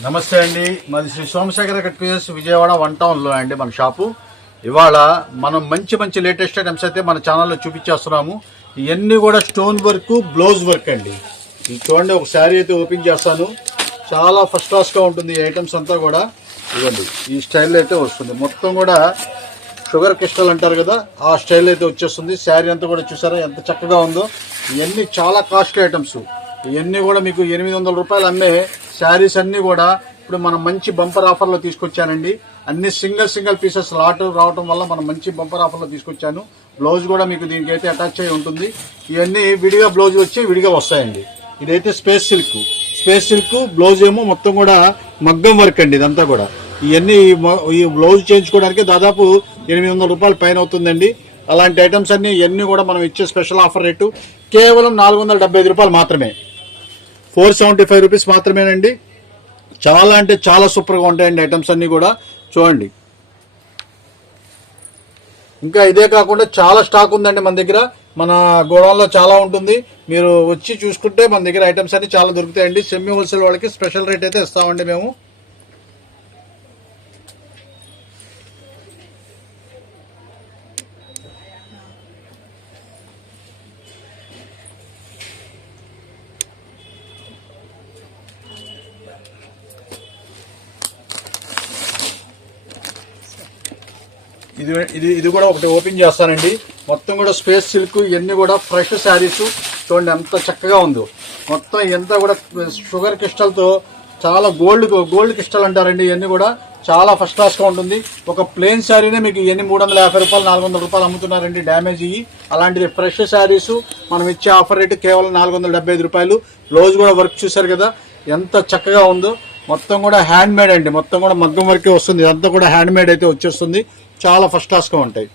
నమస్తే అండి, మాది శ్రీ సోమశేఖర కట్పీఎస్ విజయవాడ 1 టౌన్లో అండి మన షాపు. ఇవాళ మనం మంచి లేటెస్ట్ ఐటమ్స్ అయితే మన ఛానల్లో చూపించేస్తున్నాము. ఇవన్నీ కూడా స్టోన్ వర్క్, బ్లౌజ్ వర్క్ అండి. ఇది చూడండి, ఒక శారీ అయితే ఓపెన్ చేస్తాను. చాలా ఫస్ట్ క్లాస్గా ఉంటుంది ఈ ఐటమ్స్ అంతా కూడా. ఇవ్వండి, ఈ స్టైల్లో అయితే వస్తుంది. మొత్తం కూడా షుగర్ క్రిస్టల్ అంటారు కదా, ఆ స్టైల్ అయితే వచ్చేస్తుంది. శారీ అంతా కూడా చూసారా ఎంత చక్కగా ఉందో. ఇవన్నీ చాలా కాస్ట్లీ ఐటమ్స్. ఇవన్నీ కూడా మీకు 800 రూపాయలు అమ్మే శారీస్ అన్నీ కూడా ఇప్పుడు మనం మంచి బంపర్ ఆఫర్లో తీసుకొచ్చానండి. అన్ని సింగిల్ పీసెస్ లాట్ రావడం వల్ల మనం మంచి బంపర్ ఆఫర్లో తీసుకొచ్చాను. బ్లౌజ్ కూడా మీకు దీనికైతే అటాచ్ అయి ఉంటుంది. ఇవన్నీ విడిగా బ్లౌజ్ వచ్చి విడిగా వస్తాయండి. ఇదైతే స్పేస్ సిల్క్ బ్లౌజ్ ఏమో మొత్తం కూడా మగ్గం వర్క్ అండి. ఇదంతా కూడా ఇవన్నీ ఈ బ్లౌజ్ చేయించుకోవడానికి దాదాపు 800 రూపాయలు పైన అవుతుందండి. అలాంటి ఐటమ్స్ అన్ని ఇవన్నీ కూడా మనం ఇచ్చే స్పెషల్ ఆఫర్ రేటు కేవలం 475 రూపాయలు మాత్రమే. 475 రూపీస్ మాత్రమేనండి. చాలా అంటే చాలా సూపర్గా ఉంటాయండి ఐటమ్స్ అన్ని కూడా. చూడండి, ఇంకా ఇదే కాకుండా చాలా స్టాక్ ఉందండి మన దగ్గర. మన గోడౌన్లో చాలా ఉంటుంది. మీరు వచ్చి చూసుకుంటే మన దగ్గర ఐటమ్స్ అన్ని చాలా దొరుకుతాయండి. సెమీ హోల్సేల్ వాళ్ళకి స్పెషల్ రేట్ అయితే ఇస్తామండి మేము. ఇది కూడా ఒకటి ఓపెన్ చేస్తానండి. మొత్తం కూడా స్పేస్ సిల్క్, ఇవన్నీ కూడా ఫ్రెష్ శారీస్. చూడండి ఎంత చక్కగా ఉందో. మొత్తం ఇదంతా కూడా షుగర్ క్రిస్టల్తో చాలా గోల్డ్ క్రిస్టల్ అంటారండి. ఇవన్నీ కూడా చాలా ఫస్ట్ క్లాస్గా ఉంటుంది. ఒక ప్లెయిన్ శారీనే మీకు ఇవన్నీ 350 రూపాయలు 400 రూపాయలు అమ్ముతున్నారండి డ్యామేజ్ ఇవి. అలాంటిది ఫ్రెష్ శారీస్ మనం ఇచ్చే ఆఫర్ రేటు కేవలం 475 రూపాయలు. బ్లౌజ్ కూడా వర్క్ చూసారు కదా ఎంత చక్కగా ఉందో. మొత్తం కూడా హ్యాండ్ మేడ్ అండి. మొత్తం కూడా మగ్గం వర్కే వస్తుంది. ఇదంతా కూడా హ్యాండ్ మేడ్ అయితే వచ్చేస్తుంది. చాలా ఫస్ట్ క్లాస్గా ఉంటాయి.